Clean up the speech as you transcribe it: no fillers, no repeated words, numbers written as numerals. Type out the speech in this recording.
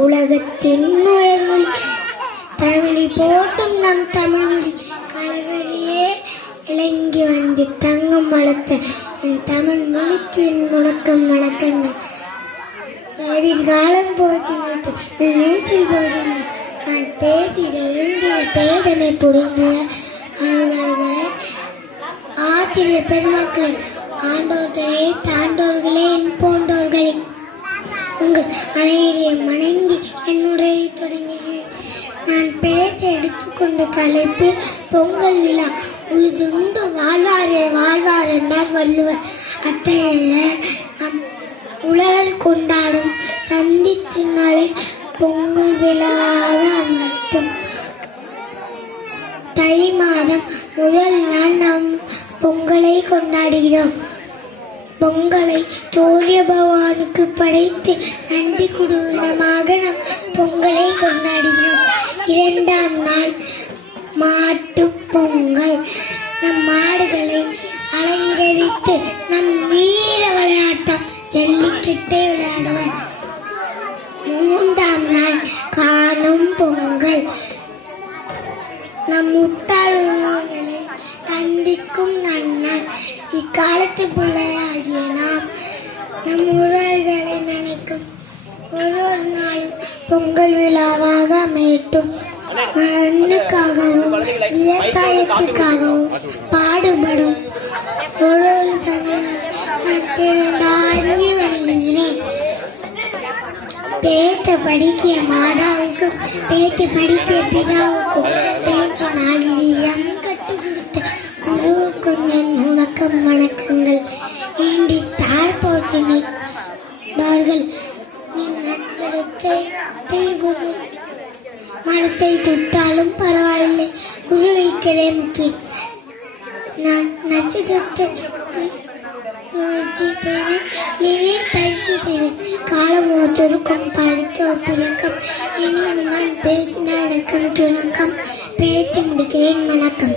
உலகத்தின் உயர்மொழி தமிழி போட்டும் நம் தமிழ்மொழி கலவழியே இளங்கி வந்து தங்கம் வளர்த்த என் தமிழ் மொழிக்கு என் முழக்கம் வணக்கங்கள். எதிர்காலம் போச்சு நீச்சல் போது நான் பேதிட எழுந்திட பேதனை புரிந்துள்ள அழுதல்களை ஆசிரிய பெருமக்களை ஆண்டோர்களே தாண்டோர்களே என் போன்றோர்களே உங்கள் அனைவரையும் வணங்கி என்னுடைய தொடங்குகிறேன். நான் பேச எடுத்துக்கொண்ட தலைப்பு பொங்கல் விழா. உழுதுண்டு வாழ்வாரே வாழ்வார் என்றார் வள்ளுவர். அத்தகைய உலகர் கொண்டாடும் சந்தித்தினாலே பொங்கல் விழாவாக அமைக்கும். தை மாதம் முதல் நாள் நாம் பொங்கலை கொண்டாடுகிறோம். பொங்கலை சூரிய பகவானுக்கு படைத்து நன்றி குடும்பமாக நம் பொங்கலை கொண்டாடுகிறோம். இரண்டாம் நாள் மாட்டு பொங்கல். நம் மாடுகளை அலங்கரித்து நம் வீர விளையாட்டம் ஜல்லிக்கட்டை விளையாடுவர். மூன்றாம் நாள் காணும் பொங்கல். நம் முட்டாள்களை சந்திக்கும் நன்னாள். இக்காலத்து பிள்ளையாகிய நாம் நம் உறவுகளை நினைக்கும் ஒரு நாளும் பொங்கல் விழாவாக அமையட்டும். மண்ணுக்காகவும் விவசாயத்துக்காகவும் பாடுபடும் ஒரு தாங்கி வணங்குகிறேன். பேச்ச படிக்கிய மாதாவுக்கும் பேச்ச படிக்கிய பிதாவுக்கும் பேச்ச நாகரிகம் கற்றுக் கொடுத்த குருவுக்கும் என் உணக்கம் வணக்கங்கள். ஏண்டி தாழ் போற்றினார்கள் மரத்தை தொட்டாலும் பரவாயில்லை, குரு வைக்கிறே முக்கியம். நான் நட்சத்திரத்தை பயிற்சி செய்வேன். காலம் ஒருத்தருக்கும் படித்த ஒப்பிலக்கம். இனி நான் பேசின இடக்கம் துணக்கம் பேசி முடிக்கிறேன். வணக்கம்.